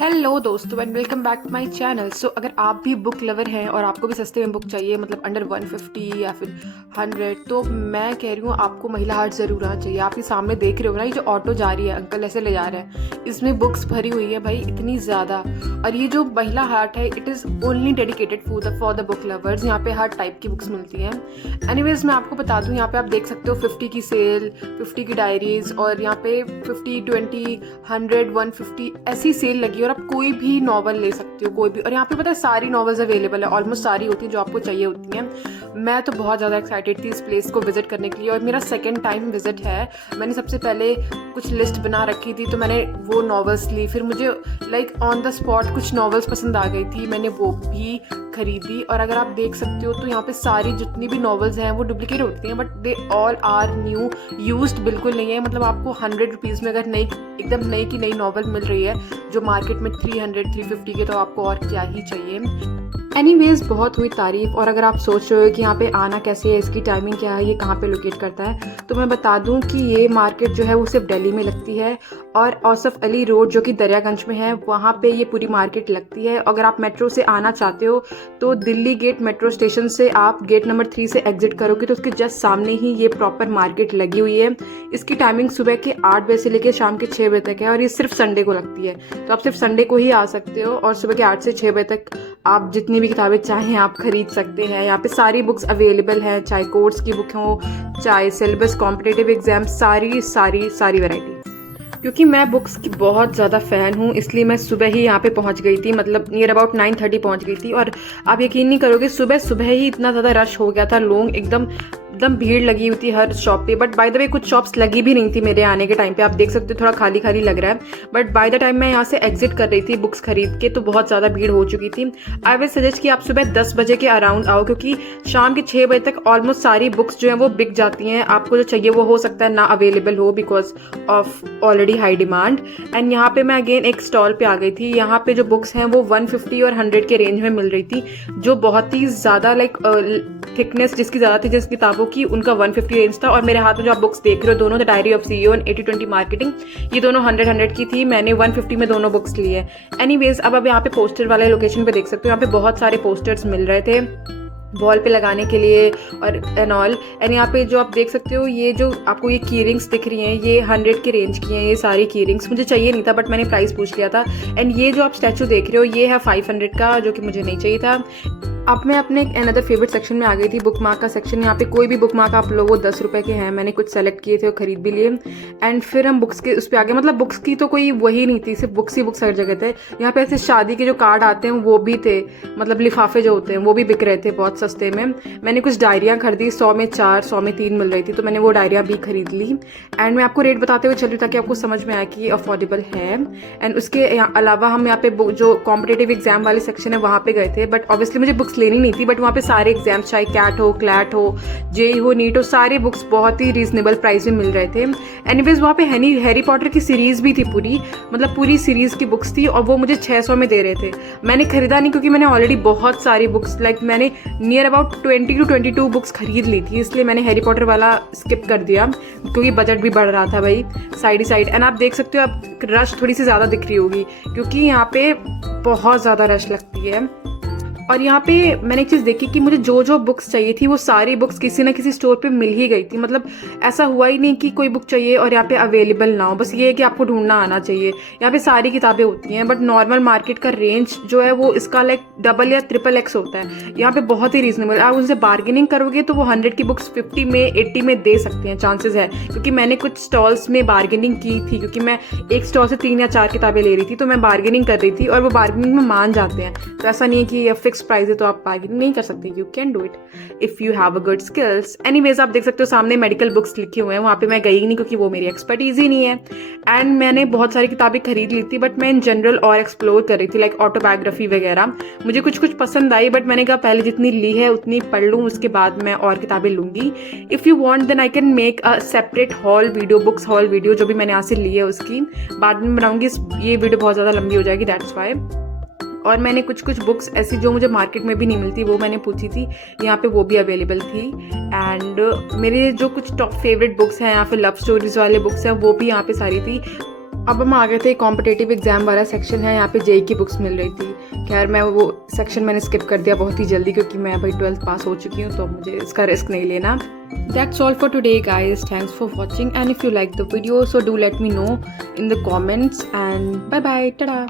Hello दोस्तों and welcome back to my channel. So अगर आप भी बुक लवर हैं और आपको भी सस्ते में बुक चाहिए, मतलब अंडर 150 या फिर 100, तो मैं कह रही हूँ आपको महिला हाट ज़रूर आना चाहिए। आप ये सामने देख रहे हो ना, ये जो ऑटो जा रही है, अंकल ऐसे ले जा रहे हैं, इसमें बुक्स भरी हुई है भाई इतनी ज़्यादा। और ये जो महिला हाट है, it is only dedicated for the book lovers. यहाँ पे हर टाइप की बुक्स मिलती हैं। एनीवेज मैं आपको बता दूँ, यहाँ पे आप देख सकते हो 50 की सेल, 50 की डायरीज, और यहाँ पे 50, 20, 100, 150 ऐसी सेल लगी है। और आप कोई भी नॉवल ले सकते हो, कोई भी। और यहाँ पे पता है सारी नॉवेल्स अवेलेबल है, ऑलमोस्ट सारी होती हैं जो आपको चाहिए होती हैं। मैं तो बहुत ज़्यादा एक्साइटेड थी इस प्लेस को विजिट करने के लिए, और मेरा सेकंड टाइम विजिट है। मैंने सबसे पहले कुछ लिस्ट बना रखी थी, तो मैंने वो नॉवेल्स ली। फिर मुझे लाइक ऑन द स्पॉट कुछ नॉवेल्स पसंद आ गई थी, मैंने वो भी खरीदी। और अगर आप देख सकते हो तो यहाँ पे सारी जितनी भी नॉवेल्स हैं वो डुप्लीकेट होती हैं, but they all are new, used बिल्कुल नहीं है। मतलब आपको 100 रुपीज़ में अगर नई, एकदम नई की नई नॉवल मिल रही है जो मार्केट में 300, 350 के, तो आपको और क्या ही चाहिए। एनीवेज बहुत हुई तारीफ। और अगर आप सोच रहे हो कि यहाँ पे आना कैसे है, इसकी टाइमिंग क्या है, ये कहाँ पे लोकेट करता है, तो मैं बता दूँ कि ये मार्केट जो है वो सिर्फ दिल्ली में लगती है। और औसफ अली रोड जो कि दरियागंज में है, वहाँ पे ये पूरी मार्केट लगती है। अगर आप मेट्रो से आना चाहते हो तो दिल्ली गेट मेट्रो स्टेशन से आप गेट नंबर 3 से एग्जिट करोगे तो उसके जस्ट सामने ही ये प्रॉपर मार्केट लगी हुई है। इसकी टाइमिंग सुबह के 8 बजे से लेकर शाम के 6 बजे तक है, और ये सिर्फ संडे को लगती है। तो आप सिर्फ संडे को ही आ सकते हो, और सुबह के 8 से 6 बजे तक आप जितनी भी किताबें चाहें आप खरीद सकते हैं। यहाँ पे सारी बुक्स अवेलेबल हैं, चाहे कोर्स की बुक हो, चाहे सिलेबस, कॉम्पिटेटिव एग्जाम, सारी वैरायटी। क्योंकि मैं बुक्स की बहुत ज़्यादा फ़ैन हूँ, इसलिए मैं सुबह ही यहाँ पे पहुँच गई थी, मतलब नियर अबाउट 9:30 पहुँच गई थी। और आप यकीन नहीं करोगे, सुबह सुबह ही इतना ज़्यादा रश हो गया था, लोग एकदम भीड़ लगी हुई थी हर शॉप पे। बट बाय द वे कुछ शॉप्स लगी भी नहीं थी मेरे आने के टाइम पे, आप देख सकते हो थोड़ा खाली खाली लग रहा है। बट बाय द टाइम मैं यहाँ से एग्जिट कर रही थी बुक्स खरीद के, तो बहुत ज़्यादा भीड़ हो चुकी थी। आई विल सजेस्ट कि आप सुबह 10 बजे के अराउंड आओ, क्योंकि शाम के 6 बजे तक ऑलमोस्ट सारी बुक्स जो हैं वो बिक जाती हैं। आपको जो चाहिए वो हो सकता है ना अवेलेबल हो, because of already high demand. And यहाँ पे मैं अगेन एक स्टॉल पे आ गई थी। यहाँ पे जो बुक्स हैं वो 150 और 100 के रेंज में मिल रही थी, जो बहुत ही ज़्यादा लाइक थिकनेस जिसकी ज़्यादा थी, जिस किताबों की, उनका 150 रेंज था। और मेरे हाथ में जो आप बुक्स देख रहे हो दोनों, the diary of CEO and 80-20 marketing, ये दोनों 100 की थी। मैंने 150 में दोनों बुक्स ली है। एनीवेज अब यहाँ पे पोस्टर वाले लोकेशन पे देख सकते हो, यहाँ पे बहुत सारे पोस्टर्स मिल रहे थे वॉल पे लगाने के लिए और एंड ऑल। एंड यहाँ पे जो आप देख सकते हो, ये जो आपको ये की रिंग्स दिख रही हैं, ये 100 के रेंज की हैं। ये सारी की रिंग्स मुझे चाहिए नहीं था, बट मैंने प्राइस पूछ लिया था। एंड ये जो आप स्टैचू देख रहे हो, ये है 500 का, जो कि मुझे नहीं चाहिए था। अब मैं अपने अनदर फेवरेट सेक्शन में आ गई थी, बुक मार्क का सेक्शन। यहाँ पे कोई भी बुक मार्क आप लो वो 10 रुपये के हैं। मैंने कुछ सेलेक्ट किए थे और खरीद भी लिए। एंड फिर हम बुक्स के उस पर आ गए। मतलब बुक्स की तो कोई वही नहीं थी, सिर्फ बुक्स ही बुक्स हर जगह थे। यहाँ पे ऐसे शादी के जो कार्ड आते हैं वो भी थे, मतलब लिफाफे जो होते हैं वो भी बिक रहे थे बहुत सस्ते में। मैंने कुछ डायरियाँ खरीदी, 100 में 4, 100 में 3 मिल रही थी, तो मैंने वो डायरियाँ भी खरीद ली। एंड मैं आपको रेट बताते हुए चल रही ताकि आपको समझ में आए कि ये अफोर्डेबल है। एंड उसके अलावा हम यहाँ पे जो कॉम्पिटेटिव एग्जाम वाले सेक्शन है वहाँ पे गए थे। बट ऑब्वियसली मुझे बुक्स लेनी नहीं थी, बट वहाँ पे सारे एग्जाम्स, चाहे कैट हो, क्लैट हो, जेई हो, नीट हो, सारे बुक्स बहुत ही रीजनेबल प्राइस में मिल रहे थे। एनीवेज वहाँ पे हैरी पॉटर की सीरीज़ भी थी पूरी, मतलब पूरी सीरीज़ की बुक्स थी, और वो मुझे 600 में दे रहे थे। मैंने खरीदा नहीं, क्योंकि मैंने ऑलरेडी बहुत सारी बुक्स, लाइक मैंने नियर अबाउट 20 to 22 बुक्स खरीद ली थी, इसलिए मैंने हैरी पॉटर वाला स्किप कर दिया, क्योंकि बजट भी बढ़ रहा था भाई साइड ही साइड। एंड आप देख सकते हो, अब रश थोड़ी सी ज़्यादा दिख रही होगी, क्योंकि यहाँ पे बहुत ज़्यादा रश लगती है। और यहाँ पे मैंने एक चीज़ देखी कि मुझे जो बुक्स चाहिए थी वो सारी बुक्स किसी ना किसी स्टोर पे मिल ही गई थी। मतलब ऐसा हुआ ही नहीं कि कोई बुक चाहिए और यहाँ पे अवेलेबल ना हो, बस ये है कि आपको ढूंढना आना चाहिए। यहाँ पे सारी किताबें होती हैं, बट नॉर्मल मार्केट का रेंज जो है वो इसका लाइक डबल या ट्रिपल एक्स होता है। यहाँ पे बहुत ही रीजनेबल, आप उनसे बार्गेनिंग करोगे तो वो 100 की बुक्स 50 में, 80 में दे सकते हैं, चांसेस है। क्योंकि मैंने कुछ स्टॉल्स में बार्गेनिंग की थी, क्योंकि मैं एक स्टॉल से 3 या 4 किताबें ले रही थी, तो मैं बार्गेनिंग कर रही थी, और वो बार्गेनिंग में मान जाते हैं। तो ऐसा नहीं है कि ये फिक्स प्राइस है तो आप बार्गेनिंग नहीं कर सकते। You can do it if you have a good skills. Anyways आप देख सकते हो सामने मेडिकल बुक्स लिखे हुए हैं, वहाँ पे मैं गई नहीं क्योंकि वो मेरी एक्सपर्टीज ही नहीं है। एंड मैंने बहुत सारी किताबें खरीद ली थी, बट मैं इन जनरल और एक्सप्लोर कर रही थी, लाइक ऑटोबायोग्राफी वगैरह। मुझे कुछ पसंद आई, बट मैंने कहा पहले जितनी ली है उतनी पढ़ लूँ, उसके बाद मैं और किताबें लूँगी। If you want then I can make a separate whole video, books whole video, जो भी मैंने यहाँ से ली है उसकी बाद में बनाऊँगी। ये वीडियो बहुत ज़्यादा लंबी हो जाएगी, दैट्स वाई। और मैंने कुछ बुक्स ऐसी जो मुझे मार्केट में भी नहीं मिलती वो मैंने पूछी थी, यहाँ पे वो भी अवेलेबल थी। एंड मेरे जो कुछ टॉप फेवरेट बुक्स हैं या फिर लव स्टोरीज वाले बुक्स हैं वो भी यहाँ पे सारी थी। अब हम आ गए थे कॉम्पिटेटिव एग्जाम वाला सेक्शन है, यहाँ पे जेई की बुक्स मिल रही थी। खैर मैं वो सेक्शन मैंने स्किप कर दिया बहुत ही जल्दी, क्योंकि मैं भाई 12th पास हो चुकी हूँ, तो मुझे इसका रिस्क नहीं लेना। That's all for today guys, thanks for watching and if you like the video so do let me know in the comments and bye bye, tada।